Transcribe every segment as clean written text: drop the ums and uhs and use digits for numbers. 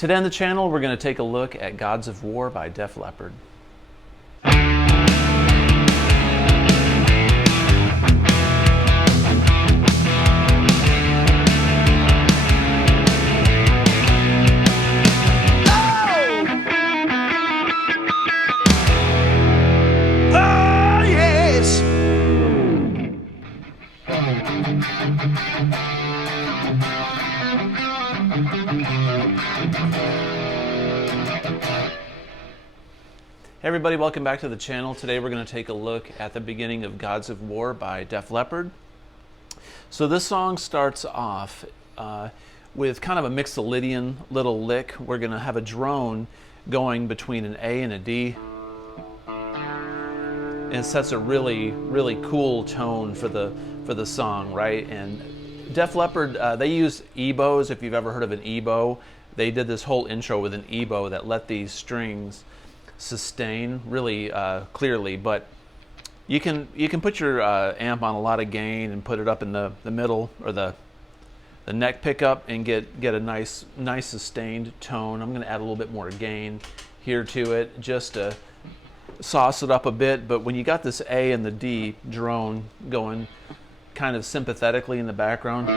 Today on the channel, we're going to take a look at Gods of War by Def Leppard. Hey everybody, welcome back to the channel. Today we're going to take a look at the beginning of Gods of War by Def Leppard. So this song starts off with kind of a mixolydian little lick. We're going to have a drone going between an A and a D. And it sets a really cool tone for the song, right? And Def Leppard, they use ebows. If you've ever heard of an ebow, they did this whole intro with an ebow that let these strings sustain really clearly, but you can put your amp on a lot of gain and put it up in the middle or the neck pickup and get a nice sustained tone. I'm going to add a little bit more gain here to it just to sauce it up a bit. But when you got this A and the D drone going kind of sympathetically in the background,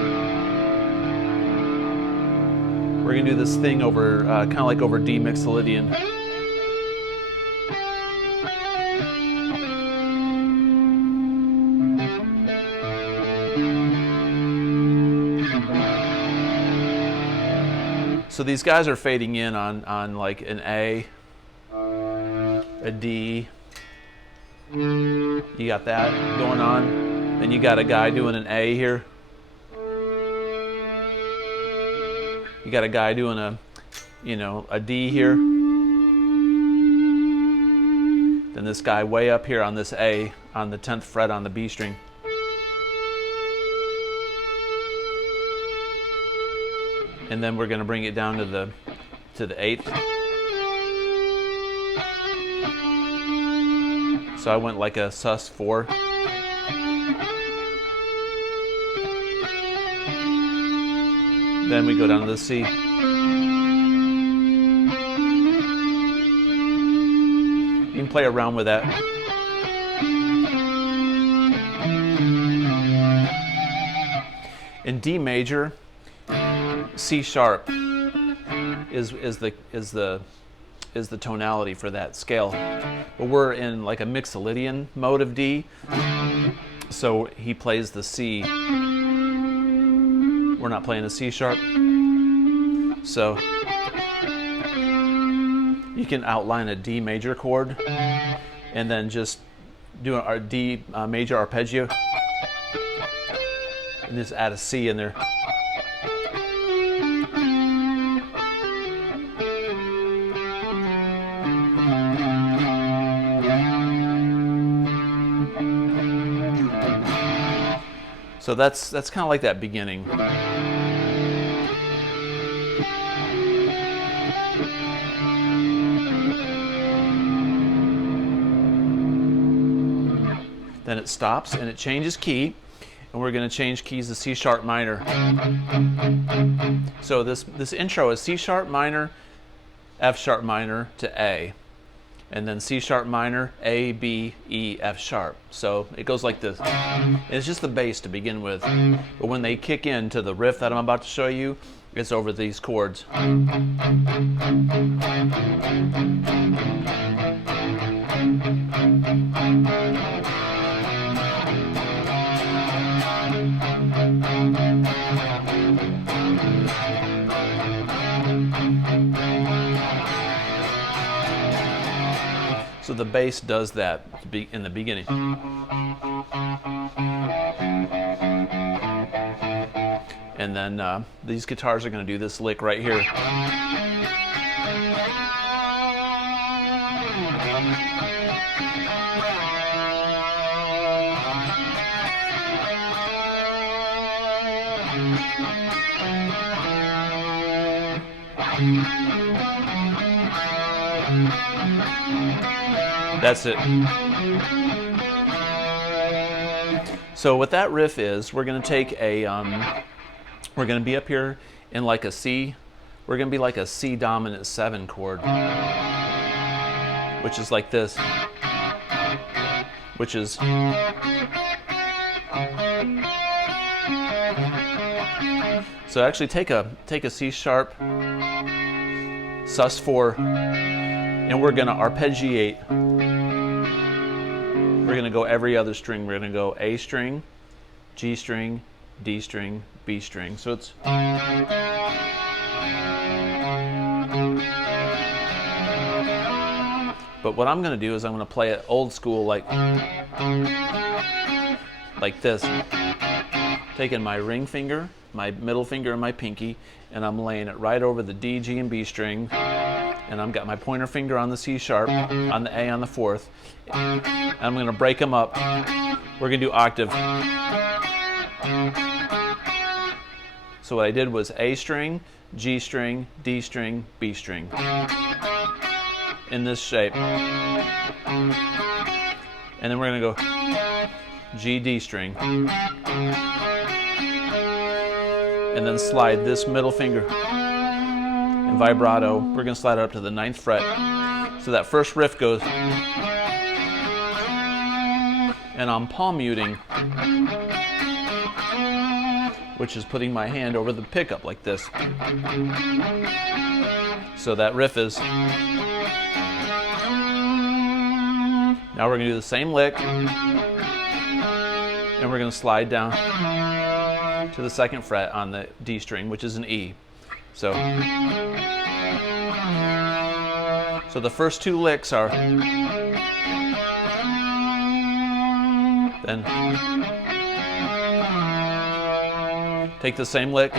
we're going to do this thing over kind of like over D mixolydian. So these guys are fading in on like an A, a D. You got that going on. Then you got a guy doing an A here. You got a guy doing a D here. Then this guy way up here on this A on the 10th fret on the B string. And then we're going to bring it down to the 8th. So I went like a sus4. Then we go down to the C. You can play around with that. In D major, C sharp is the tonality for that scale, but we're in like a mixolydian mode of D, so he plays the C. We're not playing a C sharp, so you can outline a D major chord and then just do our D major arpeggio and just add a C in there. So that's kind of like that beginning. Then it stops and it changes key, and we're going to change keys to C sharp minor. So this intro is C sharp minor, F sharp minor to A. And then C sharp minor, A, B, E, F sharp. So it goes like this. It's just the bass to begin with. But when they kick into the riff that I'm about to show you, it's over these chords. So the bass does that in the beginning. And then these guitars are going to do this lick right here. That's it. So what that riff is, we're going to take a, we're going to be up here in like a C we're going to be like a C dominant 7 chord, which is like this, which is so actually take a C sharp sus4, and we're going to arpeggiate. We're going to go every other string. We're going to go A string, G string, D string, B string. So it's but what I'm going to do is I'm going to play it old school, like this, taking my ring finger, my middle finger, and my pinky, and I'm laying it right over the D, G, and B string, and I've got my pointer finger on the C sharp, on the A on the 4th, and I'm going to break them up. We're going to do octave. So what I did was A string, G string, D string, B string, in this shape. And then we're going to go G, D string. And then slide this middle finger in vibrato. We're going to slide it up to the 9th fret. So that first riff goes, and I'm palm muting, which is putting my hand over the pickup like this. So that riff is. Now we're going to do the same lick, and we're going to slide down to the 2nd fret on the D string, which is an E. So the first 2 licks are, then take the same lick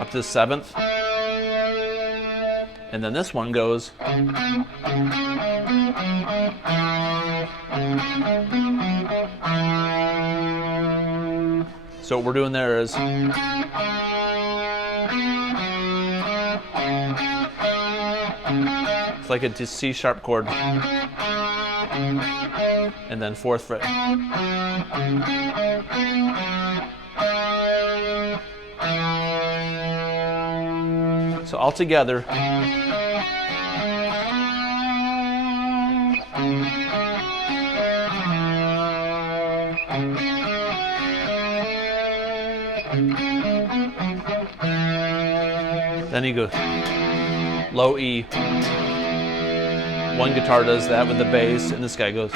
up to the 7th, and then this one goes, so what we're doing there is it's like a C sharp chord, and then 4th fret. So all together. Then he goes low E. One guitar does that with the bass, and this guy goes.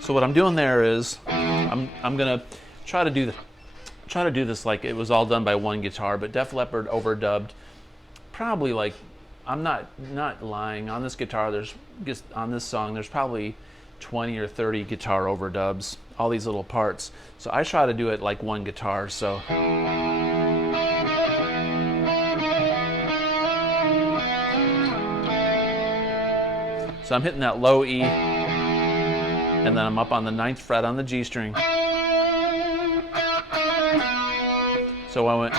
So what I'm doing there is I'm gonna try to do this like it was all done by one guitar, but Def Leppard overdubbed. Probably, like, I'm not lying, on this guitar on this song there's probably 20 or 30 guitar overdubs, all these little parts. So I try to do it like one guitar. So I'm hitting that low E, and then I'm up on the 9th fret on the G string. So I'm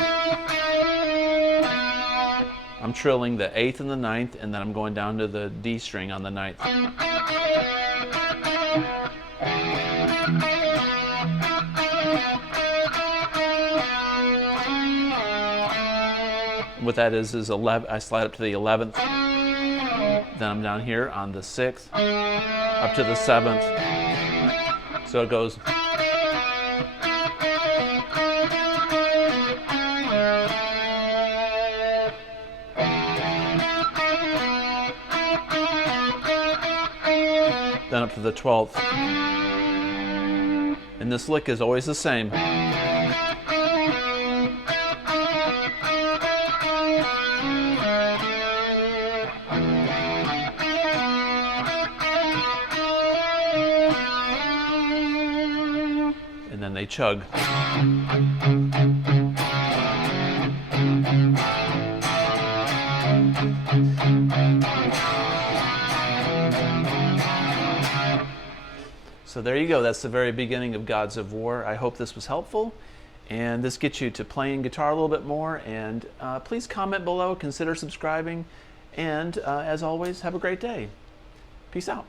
trilling the 8th and the 9th, and then I'm going down to the D string on the 9th. What that is 11. I slide up to the 11th, then I'm down here on the 6th, up to the 7th. So it goes. Then up to the 12th. And this lick is always the same. And then they chug. So there you go. That's the very beginning of Gods of War. I hope this was helpful, and this gets you to playing guitar a little bit more. And please comment below, consider subscribing, and as always, have a great day. Peace out.